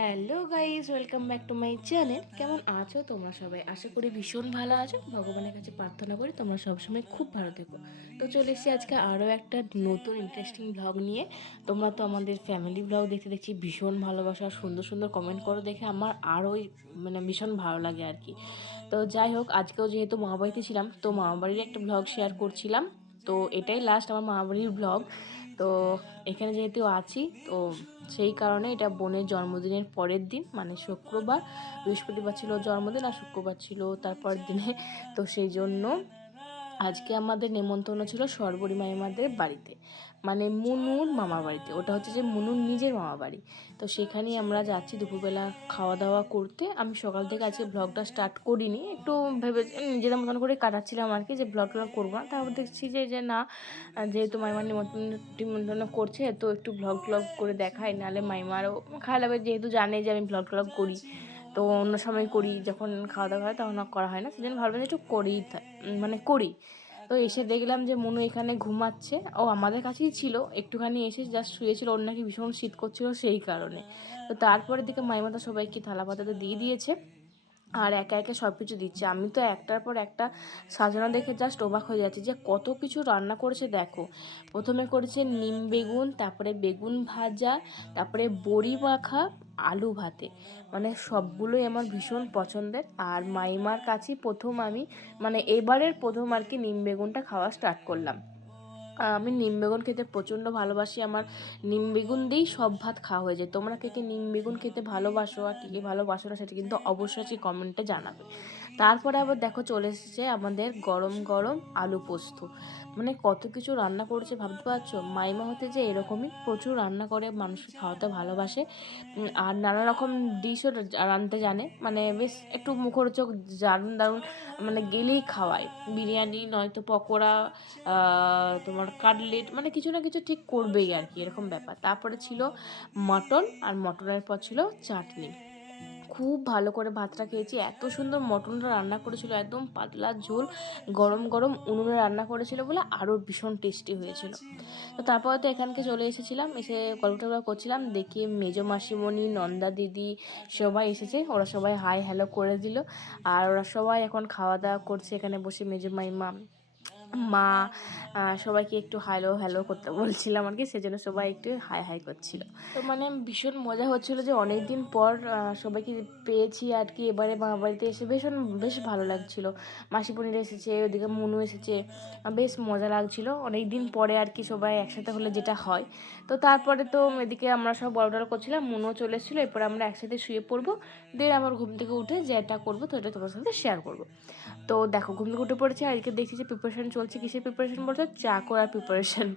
Hello guys, welcome back to my channel. কেমন আছো তোমরা সবাই? আশা করি ভীষণ ভালো আছো। ভগবানের কাছে প্রার্থনা করি তোমরা সবসময় খুব ভালো থেকো। তো চলে এসেছি আজকে আরও একটা নতুন ইন্টারেস্টিং ব্লগ নিয়ে। তোমরা তো আমাদের ফ্যামিলি ব্লগ দেখতে দেখছি ভীষণ ভালোবাসা আর সুন্দর সুন্দর কমেন্ট করো দেখে আমার আরোই ভীষণ ভালো লাগে আর কি। তো যাই হোক, আজকেও যেহেতু মামাবাড়িতে ছিলাম তো মামাবাড়ির একটা ব্লগ শেয়ার করছিলাম। তো এটাই লাস্ট আমার মামাবাড়ির ব্লগ। তো এখানে যেহেতু আছি তো সেই কারণে এটা বোনের জন্মদিনের পরের দিন, মানে শুক্রবার। বৃহস্পতিবার ছিল জন্মদিন আর শুক্রবার ছিল তারপরের দিনে। তো সেই জন্য আজকে আমাদের নেমন্তন্ন ছিল সর্বরী মাইমাদের বাড়িতে, মানে মুনুর মামা বাড়িতে। ওটা হচ্ছে যে মুনুর নিজের মামা বাড়ি। তো সেখানেই আমরা যাচ্ছি দুপুরবেলা খাওয়া দাওয়া করতে। আমি সকাল থেকে আজকে ব্লগটা স্টার্ট করিনি, একটু ভেবে নিজেদের মতন করে কাটাচ্ছিলাম আর কি, যে ব্লগ ট্লগ করবো না। তারপর দেখছি যে না, যেহেতু মাইমার নিমন্ত্রণ করছে তো একটু ব্লগ ট্লগ করে দেখাই, নাহলে মাইমারও খারাপ লাগবে, যেহেতু জানে যে আমি ব্লগ ট্লগ করি। তো অন্য সময় করি, যখন খাওয়া দাওয়া হয় তখন আর করা হয় না, সেজন্য ভাবলাম যে একটু করেই করি। তো এসে দেখলাম যে মনু এখানে ঘুমাচ্ছে। ও আমাদের কাছেই ছিল, একটুখানি এসে জাস্ট শুয়েছিল, ওর নাকি ভীষণ শীত করছিল সেই কারণে। তো তারপরের দিকে মাইমাতা সবাইকে থালা পাতাতে দিয়ে দিয়েছে আর একে একে সব কিছু দিচ্ছে। আমি তো একটার পর একটা সাজানো দেখে জাস্ট অবাক হয়ে যাচ্ছি যে কত কিছু রান্না করেছে দেখো। প্রথমে করেছে নিম বেগুন, তারপরে বেগুন ভাজা, তারপরে বড়ি মাখা, আলু ভাতে। মানে সবগুলোই আমার ভীষণ পছন্দের। আর মাইমার কাছেই প্রথম আমি, এবারের প্রথম আর কি নিম বেগুনটা খাওয়া স্টার্ট করলাম। আমি নিম বেগুন খেতে প্রচণ্ড ভালোবাসি। আমার নিম বেগুন দিয়েই সব ভাত খাওয়া হয়ে যায়। তোমরা কে কে নিম বেগুন খেতে ভালোবাসো আর কী কী ভালোবাসো না সেটা কিন্তু অবশ্যই কমেন্টে জানাবে। তারপরে আবার দেখো চলে এসেছে আমাদের গরম গরম আলু পোস্ত। মানে কত কিছু রান্না করেছে ভাবতে পারছো। মাইমা হতে যে এরকমই প্রচুর রান্না করে, মানুষকে খাওয়াতে ভালোবাসে। আর নানা রকম ডিশও রাঁধতে জানে, মানে বেশ একটু মুখরোচক, দারুণ দারুণ, গেলেই খাওয়ায়। বিরিয়ানি নয়তো পকোড়া, তোমার কাটলেট, মানে কিছু না কিছু ঠিক করবেই আর কি, এরকম ব্যাপার। তারপরে ছিল মটন, আর মটনের পর ছিল চাটনি। খুব ভালো করে ভাতটা খেয়েছি। এত সুন্দর মটনটা রান্না করেছিল, একদম পাতলা ঝোল, গরম গরম উনুনে রান্না করেছিল বলে আরও ভীষণ টেস্টি হয়েছিল। তো তারপরে তো এখানকে চলে এসেছিলাম, এসে গল্প টল্প করছিলাম, দেখি মেজো মাসিমণি, নন্দা দিদি সবাই এসেছে। ওরা সবাই হাই হ্যালো করে দিল। আর ওরা সবাই এখন খাওয়া দাওয়া করছে এখানে বসে। মেজো মাইমা, মা, সবাইকে একটু হ্যালো হ্যালো করতে বলছিলাম আর কি, সেজন্য সবাই একটু হাই হাই করছিল। তো ভীষণ মজা হচ্ছিলো যে অনেক দিন পর সবাইকে পেয়েছি আর কি। এবারে মামা বাড়িতে এসে বেশ ভালো লাগছিলো। মাসি বোনেরা এসেছে, ওদিকে মুনু এসেছে, বেশ মজা লাগছিলো অনেক দিন পরে আর কি, সবাই একসাথে হলে যেটা হয়। তো তারপরে তো এদিকে আমরা সব বড় টড় করছিলাম, মুনুও চলে এসেছিলো। এরপরে আমরা একসাথে শুয়ে পড়বো, দেন আমার ঘুম থেকে উঠে যেটা করবো তো এটা তোমার সাথে শেয়ার করবো। তো দেখো ঘুম থেকে উঠে পড়েছে, আর এদিকে দেখছি যে প্রিপারেশন চলছে। কিসের প্রিপারেশন বলছে? চা করার প্রিপারেশন।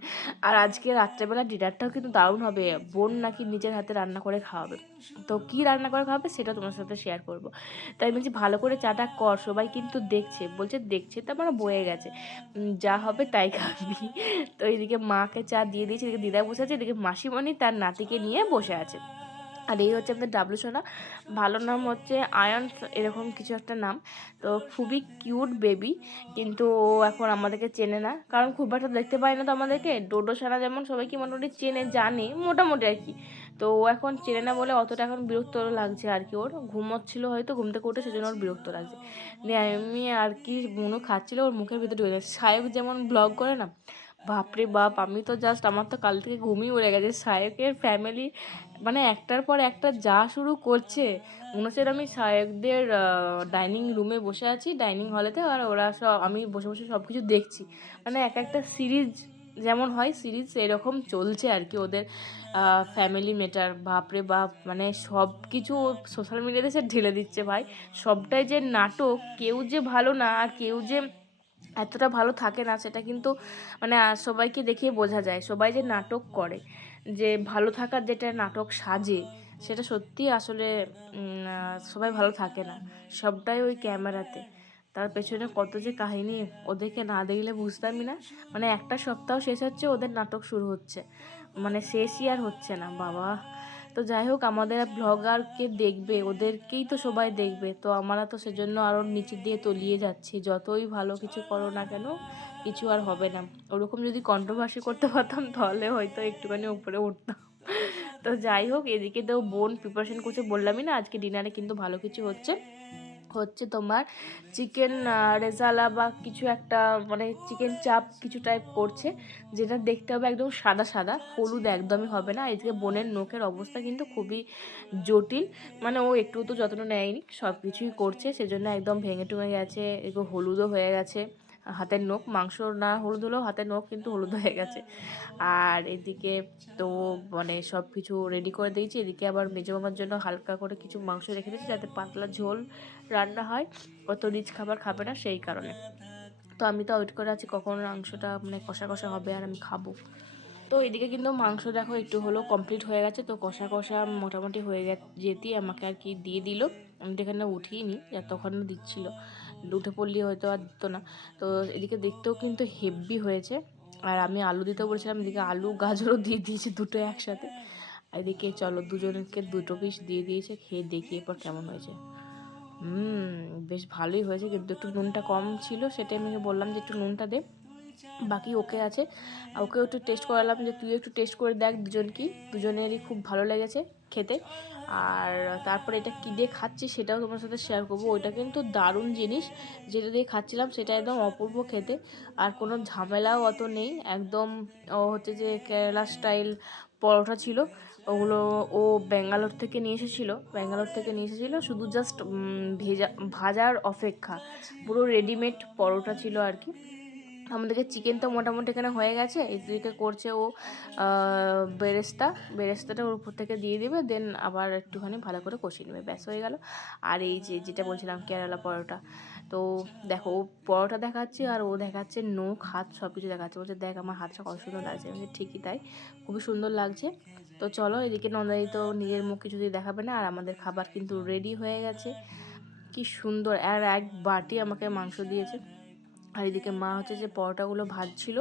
আর আজকে রাত্রেবেলা ডিনারটাও কিন্তু দারুণ হবে। বোন নাকি নিজের হাতে রান্না করে খাওয়াবে। তো কী রান্না করে খাওয়াবে সেটা তোমার সাথে শেয়ার করব। তাই বলছি ভালো করে চাটা কর, সবাই কিন্তু দেখছে। বলছে দেখছে তো আমার বয়ে গেছে, যা হবে তাই খাবি। তো এদিকে মাকে চা দিয়ে দিয়েছি, এদিকে দিদা বসে আছে, এদিকে মাসিমণি তার নাতিকে নিয়ে বসে আছে। আর এই হচ্ছে আমাদের ডাবলু সোনা, ভালো নাম হচ্ছে আয়ান, এরকম কিছু একটা নাম। তো খুবই কিউট বেবি, কিন্তু ও এখন আমাদেরকে চেনে না, কারণ খুব একটা দেখতে পায় না তো আমাদেরকে। ডোডো সোনা যেমন সবাইকে মোটামুটি চেনে, জানে মোটামুটি আর কি। তো ও এখন চেনে না বলে অতটা এখন বিরক্ত লাগছে আর কি। ওর ঘুমোচ্ছিল হয়তো, ঘুম থেকে উঠে সেজন্য ওর বিরক্ত লাগছে। দিয়ে আমি আর কি, মনু খাচ্ছিল, ওর মুখের ভিতরে ঢুকে যাচ্ছে। সায়ক যেমন ব্লগ করে না, বাপরে বাপ, আমি তো জাস্ট, আমার তো কাল থেকে ঘুমই উড়ে গেছে। সায়কের ফ্যামিলি মানে একটার পর একটা যা শুরু করছে, মনে হচ্ছে আমি সায়কদের ডাইনিং রুমে বসে আছি, ডাইনিং হলেতে, আর ওরা সব, আমি বসে বসে সব কিছু দেখছি। মানে এক একটা সিরিজ যেমন হয় সিরিজ এরকম চলছে আর কি ওদের ফ্যামিলি মেটার। বাপরে বাপ, মানে সব কিছু সোশ্যাল মিডিয়াতে সে ঢেলে দিচ্ছে ভাই। সবটাই যে নাটক, কেউ যে ভালো না আর কেউ যে এতটা ভালো থাকে না সেটা কিন্তু সবাইকে দেখিয়ে বোঝা যায়। সবাই যে নাটক করে, যে ভালো থাকার যেটা নাটক সাজে, সেটা সত্যি আসলে সবাই ভালো থাকে না, সবটাই ওই ক্যামেরাতে। তার পেছনে কত যে কাহিনী, ওদেরকে না দেখলে বুঝতামই না। একটা সপ্তাহ শেষ হচ্ছে, ওদের নাটক শুরু হচ্ছে, শেষই আর হচ্ছে না বাবা। তো যাই হোক, আমাদের ব্লগারকে দেখবে, ওদেরকেই তো সবাই দেখবে। তো আমরা তো সেজন্য আরও নিচের দিয়ে তলিয়ে যাচ্ছি। যতই ভালো কিছু করো না কেন, কিছু আর হবে না। ওরকম যদি কন্ট্রোভার্সি করতে পারতাম তাহলে হয়তো একটুখানি উপরে উঠতাম। তো যাই হোক, এদিকে তো বোন প্রিপারেশন করছে, বললামই না আজকে ডিনারে কিন্তু ভালো কিছু হচ্ছে। হচ্ছে তোমার চিকেন রেজালা বা কিছু একটা, মানে চিকেন চাপ কিছু টাইপ করছে, যেটা দেখতে হবে একদম সাদা সাদা, হলুদ একদমই হবে না। এদিকে বোনের নখের অবস্থা কিন্তু খুবই জটিল, মানে ও একটু তো যত্ন নেয়নি, সব কিছুই করছে, সেজন্য একদম ভেঙে টুঙে গেছে, একটু হলুদও হয়ে গেছে হাতের নখ। মাংস না হলুদ হলেও হাতের নখ কিন্তু হলুদ হয়ে গেছে। আর এদিকে তো মানে সব কিছু রেডি করে দিয়েছি। এদিকে আবার মেজো মামার জন্য হালকা করে কিছু মাংস রেখে দিয়েছি, যাতে পাতলা ঝোল রান্না হয়, অত রিচ খাবার খাবে না সেই কারণে। তো আমি তো ওয়েট করে আছি কখন মাংসটা মানে কষা কষা হবে আর আমি খাবো। তো এদিকে কিন্তু মাংস দেখো একটু হলেও কমপ্লিট হয়ে গেছে, তো কষা কষা মোটামুটি হয়ে যেতেই আমাকে আর কি দিয়ে দিল। আমি তো এখানে উঠিয়ে নিই, তখনও দিচ্ছিল, উঠে পড়লে হয়তো আর দিত না। তো এদিকে দেখতেও কিন্তু হেভি হয়েছে। আর আমি আলু দিতেও বলেছিলাম, এদিকে আলু গাজরও দিয়ে দিয়েছে দুটো একসাথে। আর এদিকে চলো দুজনকে দুটো পিস দিয়ে দিয়েছে, খেয়ে দেখি এরপর কেমন হয়েছে। বেশ ভালোই হয়েছে, কিন্তু একটু নুনটা কম ছিল, সেটাই আমি বললাম যে একটু নুনটা দে। বাকি ওকে আছে, ওকেও একটু টেস্ট করালাম যে তুই একটু টেস্ট করে দেখ, দুজনেরই খুব ভালো লেগেছে খেতে। আর তারপরে এটা কী দিয়ে খাচ্ছি সেটাও তোমার সাথে শেয়ার করবো। ওইটা কিন্তু দারুণ জিনিস, যেটা দিয়ে খাচ্ছিলাম সেটা একদম অপূর্ব খেতে, আর কোনো ঝামেলাও অত নেই একদম। হচ্ছে যে কেরালা স্টাইল পরোটা ছিল, ওগুলো ও ব্যাঙ্গালোর থেকে নিয়ে এসেছিলো, শুধু জাস্ট ভাজার অপেক্ষা, পুরো রেডিমেড পরোটা ছিল আর কি। আমাদেরকে চিকেন তো মোটামুটি এখানে হয়ে গেছে, এদিকে করছে ও বেরেস্তাটা ওর উপর থেকে দিয়ে দিবে, দেন আবার একটুখানি ভালো করে কষিয়ে নেবে, ব্যাস হয়ে গেল। আর এই যেটা বলছিলাম কেরালা পরোটা, তো দেখো ও পরোটা দেখাচ্ছে আর ও দেখাচ্ছে নখ হাত সব কিছু দেখাচ্ছে, বলছে দেখ আমার হাতটা কত সুন্দর লাগছে। আমি বলছি ঠিকই তাই, খুবই সুন্দর লাগছে। তো চলো, এদিকে নন্দাই তো নিজের মুখ কিছুতেই দেখাবে না, আর আমাদের খাবার কিন্তু রেডি হয়ে গেছে। কি সুন্দর, আর এক বাটি আমাকে মাংস দিয়েছে। আর এদিকে মা হচ্ছে যে পরোটাগুলো ভাজছিল,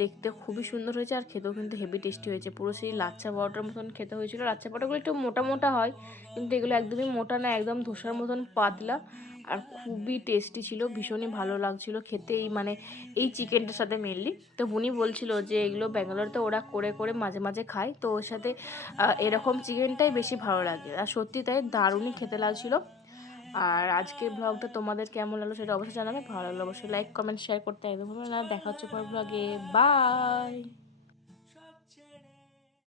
দেখতে খুবই সুন্দর হয়েছে, আর খেতেও কিন্তু হেভি টেস্টি হয়েছে, পুরো সেই লাচ্ছা পরোটার মতন খেতে হয়েছিল। লাচ্ছা পরোটাগুলো একটু মোটা মোটা হয়, কিন্তু এগুলো একদমই মোটা না, একদম ধোসার মতন পাতলা, আর খুবই টেস্টি ছিল, ভীষণই ভালো লাগছিল খেতে। মানে এই চিকেনটার সাথে মেনলি, তো উনি বলছিল যে এগুলো ব্যাঙ্গালোরতে ওরা করে করে মাঝে মাঝে খায়, তো ওর সাথে এরকম চিকেনটাই বেশি ভালো লাগে, আর সত্যি তাই দারুণই খেতে লাগছিল। আর আজকের ব্লগটা তোমাদের কেমন লাগলো সেটা অবশ্যই জানাবে, ভালো লাগলো অবশ্যই লাইক কমেন্ট শেয়ার করতে একদম ভুলবে না। দেখা হচ্ছে পরের ব্লগে, বাই।